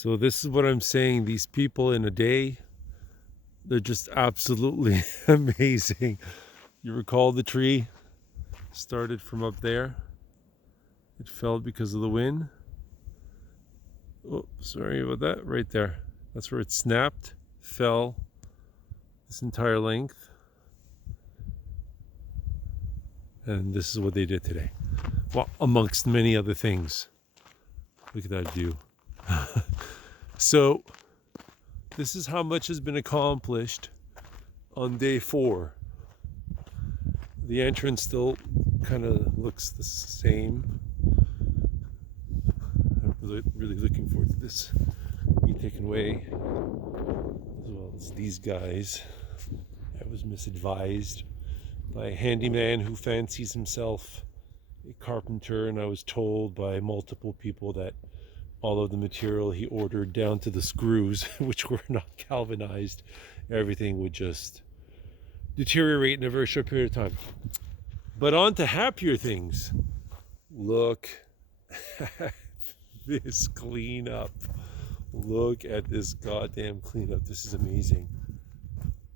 So this is what I'm saying. These people in a day, they're just absolutely amazing. You recall the tree started from up there. It fell because of the wind. Oh, sorry about that. Right there. That's where it snapped, fell this entire length. And this is what they did today. Well, amongst many other things. Look at that view. So, this is how much has been accomplished on day 4. The entrance still kind of looks the same. I'm really looking forward to this being taken away, as well as these guys. I was misadvised by a handyman who fancies himself a carpenter, and I was told by multiple people that all of the material he ordered down to the screws, which were not galvanized, everything would just deteriorate in a very short period of time. But on to happier things. Look at this cleanup. Look at this goddamn cleanup. This is amazing.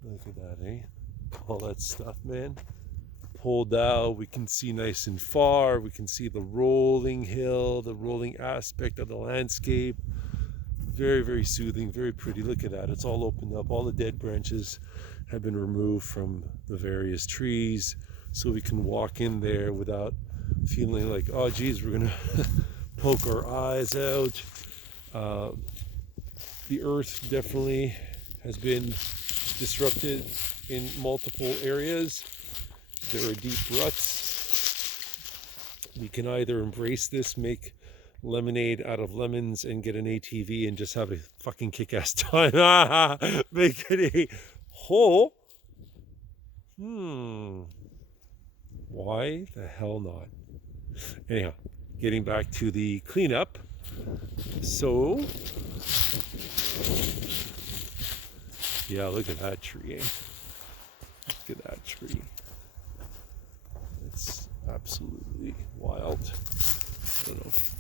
Look at that, eh? All that stuff, man. Pulled out, we can see nice and far. We can see the rolling hill, the rolling aspect of the landscape. Very, very soothing, very pretty. Look at that. It's all opened up. All the dead branches have been removed from the various trees, so we can walk in there without feeling like, oh geez, we're gonna poke our eyes out. The earth definitely has been disrupted in multiple areas. There are deep ruts. We can either embrace this, make lemonade out of lemons, and get an ATV and just have a fucking kick-ass time. Make it a hole. Why the hell not? Anyhow, getting back to the cleanup. So, yeah, look at that tree, eh? Look at that tree. It's absolutely wild. I don't know if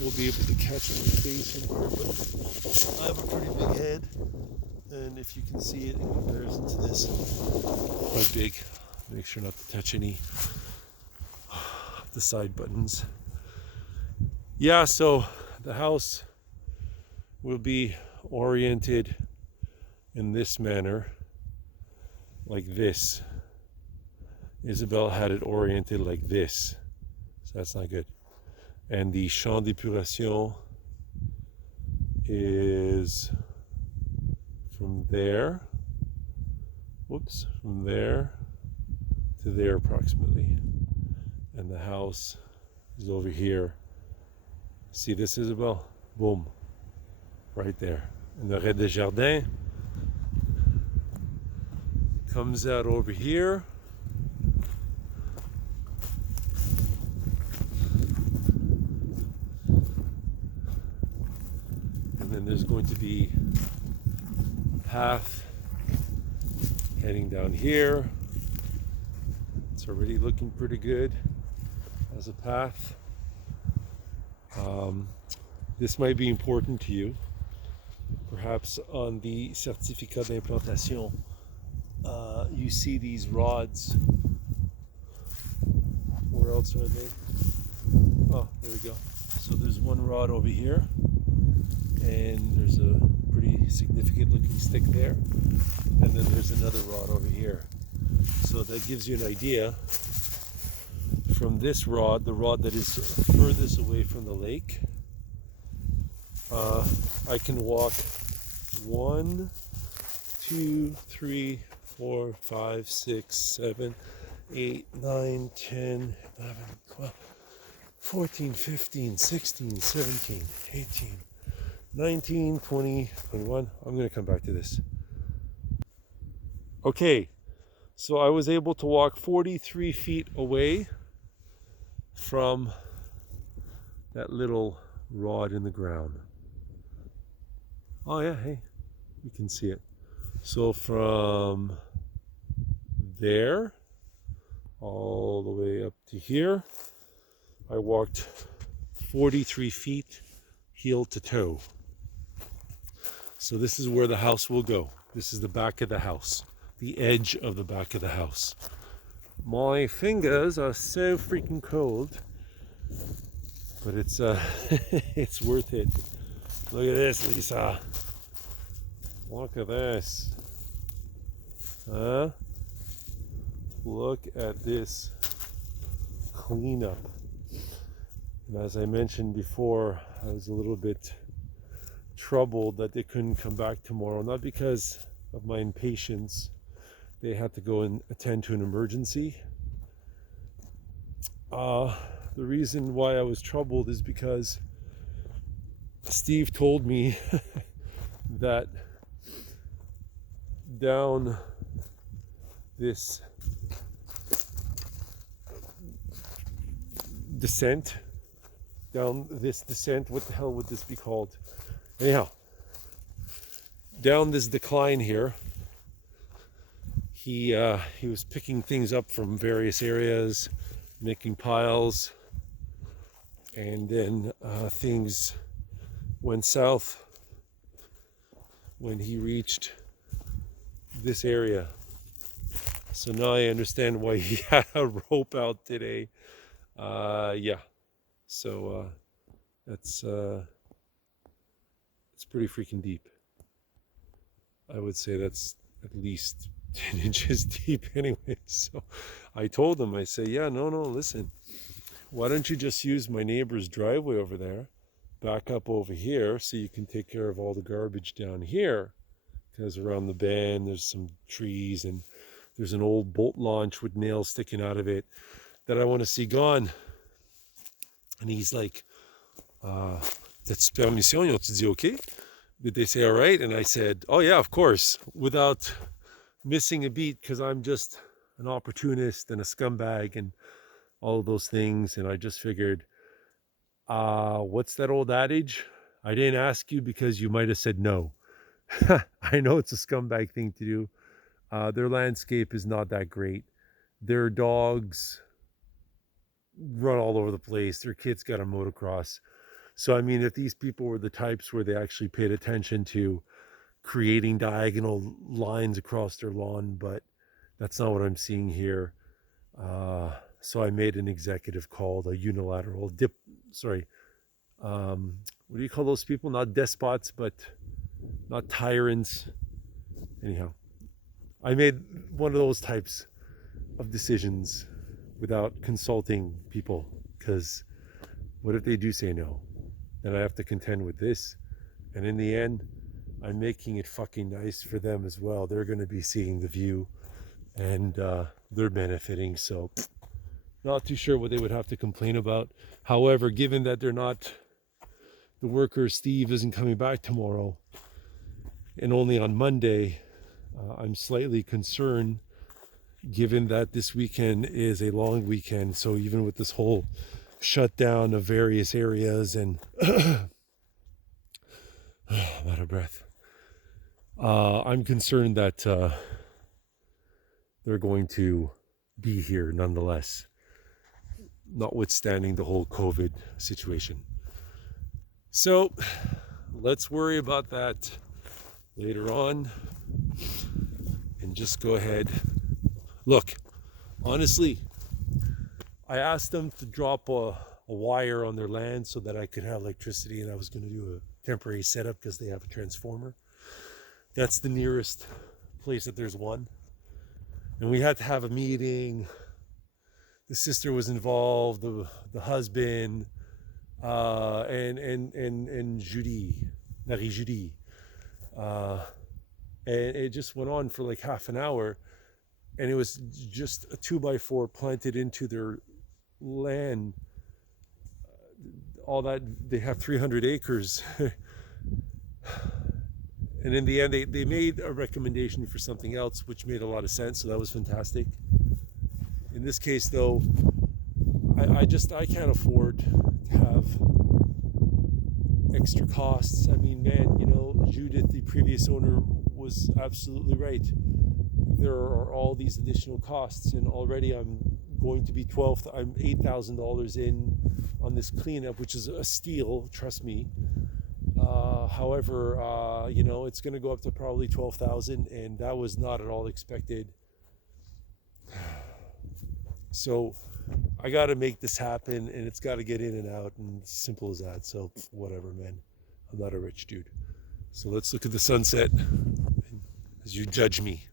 we'll be able to catch on the face in here, but I have a pretty big head, and if you can see it in comparison to this, quite big. Make sure not to touch any of the side buttons. Yeah, so the house will be oriented in this manner, like this. Isabel had it oriented like this, so that's not good. And the champ d'épuration is from there, from there to there approximately. And the house is over here. See this, Isabel? Boom, right there. And the rez de jardin comes out over here. And there's going to be a path heading down here. It's already looking pretty good as a path. This might be important to you. Perhaps on the certificat d'implantation, you see these rods. Where else are they? Oh, there we go. So there's one rod over here, and there's a pretty significant looking stick there, and then there's another rod over here. So that gives you an idea. From this rod, the rod that is furthest away from the lake, I can walk 1, 2, 3, 4, 5, 6, 7, 8, 9, 10, 11, 12, 14, 15, 16, 17, 18, 19, 20, 21. I'm going to come back to this. Okay, so I was able to walk 43 feet away from that little rod in the ground. Oh yeah, hey, you can see it. So from there all the way up to here, I walked 43 feet heel to toe. So this is where the house will go. This is the back of the house, the edge of the back of the house. My fingers are so freaking cold, but it's it's worth it. Look at this, Lisa. Look at this. Huh? Look at this cleanup. And as I mentioned before, I was a little bit troubled that they couldn't come back tomorrow, not because of my impatience. They had to go and attend to an emergency. The reason why I was troubled is because Steve told me that down this descent, what the hell would this be called? Anyhow, down this decline here, he was picking things up from various areas, making piles, and then things went south when he reached this area. So now I understand why he had a rope out today. Yeah, so it's pretty freaking deep. I would say that's at least 10 inches deep anyway. So I told him, I say, yeah, no, listen, why don't you just use my neighbor's driveway over there, back up over here so you can take care of all the garbage down here, because around the bend there's some trees and there's an old bolt launch with nails sticking out of it that I want to see gone. And he's like, that's permission? Tu dis okay? Did they say all right? And I said, oh yeah, of course, without missing a beat, because I'm just an opportunist and a scumbag and all of those things. And I just figured, what's that old adage? I didn't ask you because you might have said no. I know it's a scumbag thing to do. Their landscape is not that great. Their dogs run all over the place. Their kids got a motocross. So, I mean, if these people were the types where they actually paid attention to creating diagonal lines across their lawn, but that's not what I'm seeing here. So I made an executive call, a unilateral what do you call those people? Not despots, but not tyrants. Anyhow, I made one of those types of decisions without consulting people, because what if they do say no? Then I have to contend with this. And in the end, I'm making it fucking nice for them as well. They're going to be seeing the view and they're benefiting. So not too sure what they would have to complain about. However, given that they're not, the worker Steve isn't coming back tomorrow and only on Monday, I'm slightly concerned, given that this weekend is a long weekend. So even with this whole shutdown of various areas and I'm out of breath, I'm concerned that they're going to be here nonetheless, notwithstanding the whole COVID situation. So let's worry about that later on and just go ahead. Look, honestly, I asked them to drop a wire on their land so that I could have electricity, and I was going to do a temporary setup because they have a transformer. That's the nearest place that there's one. And we had to have a meeting. The sister was involved, the husband, and Judy, Marie-Judy. And it just went on for like half an hour. And it was just a 2x4 planted into their land. All that, they have 300 acres. And in the end, they made a recommendation for something else, which made a lot of sense. So that was fantastic. In this case, though, I can't afford to have extra costs. I mean, man, Judith, the previous owner, was absolutely right. There are all these additional costs, and already I'm going to be I'm $8,000 in on this cleanup, which is a steal, trust me. However, it's going to go up to probably 12,000, and that was not at all expected. So I got to make this happen, and it's got to get in and out, and simple as that. So whatever, man. I'm not a rich dude. So let's look at the sunset as you judge me.